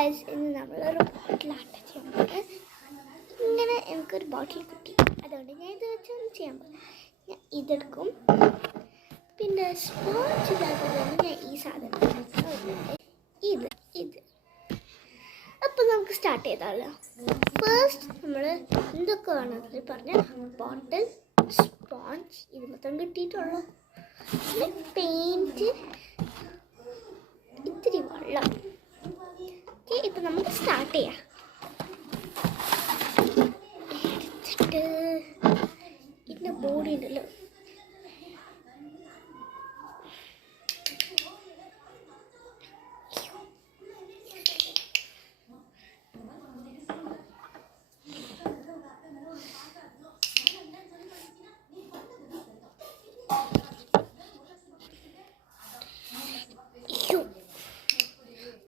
Guys, ഇന്ന് നമ്മളൊരു bottle art ചെയ്യാൻ പോകുന്നത്. ഇങ്ങനെ എനിക്കൊരു ബോട്ടിൽ കിട്ടി, അതുകൊണ്ട് ഞാൻ ഇത് വെച്ചൊന്ന് ചെയ്യാൻ പോകും. ഞാൻ ഇതെടുക്കും. പിന്നെ സ്പോഞ്ച് ഇല്ലാത്തതുകൊണ്ട് ഞാൻ ഈ സാധനം ഇത് അപ്പം നമുക്ക് സ്റ്റാർട്ട് ചെയ്താലോ. ഫസ്റ്റ് നമ്മൾ എന്തൊക്കെ വേണമെന്ന് പറഞ്ഞാൽ ബോട്ടിൽ, സ്പോഞ്ച്, ഇത് മൊത്തം കിട്ടിയിട്ടുള്ളൂ. പിന്നെ പെയിൻറ്റ്, ഇത്തിരി വെള്ളം. ഓക്കെ, ഇപ്പം നമുക്ക് സ്റ്റാർട്ട് ചെയ്യാം.